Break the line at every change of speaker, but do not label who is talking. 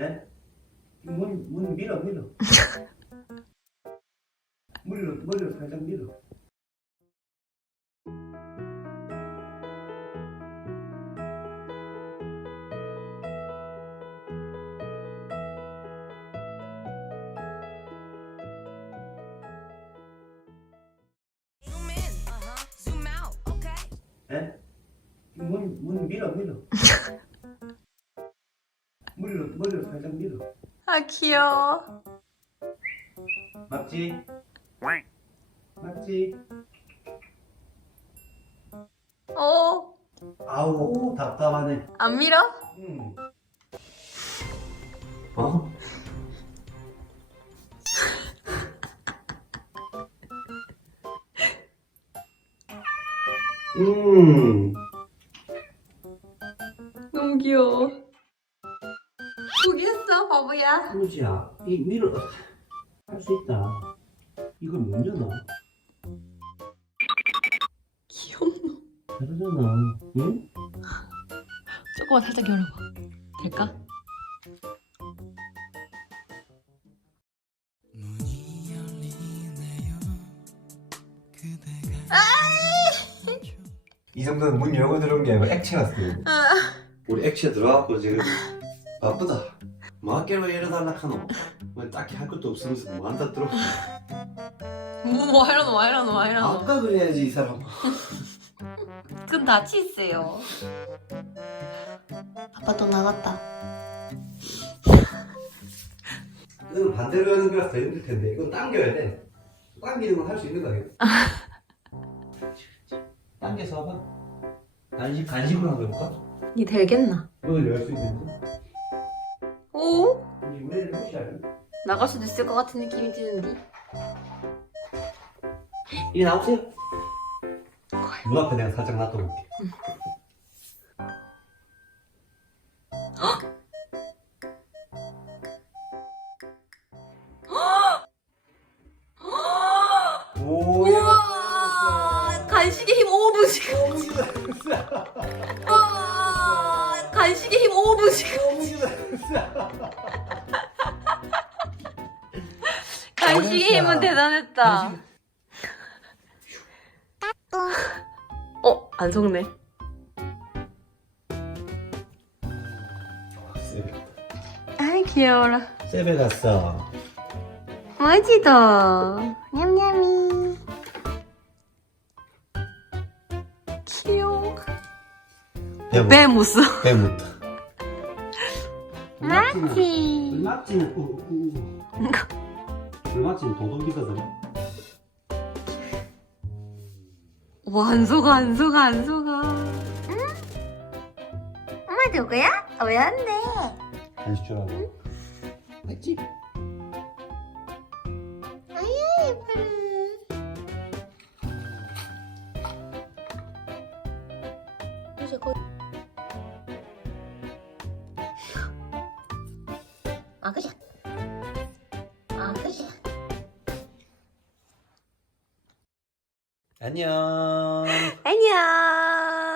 예? 문, 문 밀어, 밀어. 머리로, 머리로 살짝 밀어. 예? 문, 문 밀어, 밀어. 머리로 살짝 밀어.
아 귀여워.
맞지? 맞지?
어,
아우, 답답하네.
안 밀어?
응. 어? 음,
너무 귀여워. 포기했어, 바보야.
루지야, 이 밀어. 할수 있다. 이걸 못 열어.
귀엽노.
잘하잖아. 응?
조금만 살짝 열어봐. 될까?
이 정도는 문 열고 들어온 게 아니고 액체 같아요. 우리 액체 들어가고 지금 바쁘다. 뭐 학교로 이러달라 카노. 뭐 딱히 할 것도 없으면서 뭐 한다 들어.
뭐, 뭐 하려노, 뭐 하려노, 뭐 하려노.
아까 그래야지 이 사람.
그건 다 치세요. 아빠 또 나갔다.
이건 반대로 하는 거라서 더 힘들 텐데 이건 당겨야 돼. 당기는 건 할 수 있는 거 아니야? 당겨서 봐봐. 간식 간식으로 한번 해볼까?
니 되겠나?
이걸 열수 있는지.
오? 나갈 수도 있을 것 같은 느낌이 드는데.
이리 나오세요. 문 앞에 내가 살짝 놔둬볼게. 오,
우와! 간식의 힘 5분씩. 와! 간식의 힘 5분씩. 간식의 힘은 대단했다. 어, 안 속네. 아, 귀여워라.
세배 갔어.
멋지다. 냠냠이. 귀여워. 빼무스.
배 못.
맞지.
불맛지는 우, 우, 우. 불맛지는 도둑이거든.
와, 안 속아, 안 속아, 안 속아.
엄마 누구야? 왜안 돼?
간식 주라고. 맞지?
아유 예뻐라.
이제 거
아 그래. 아 그래.
안녕.
안녕.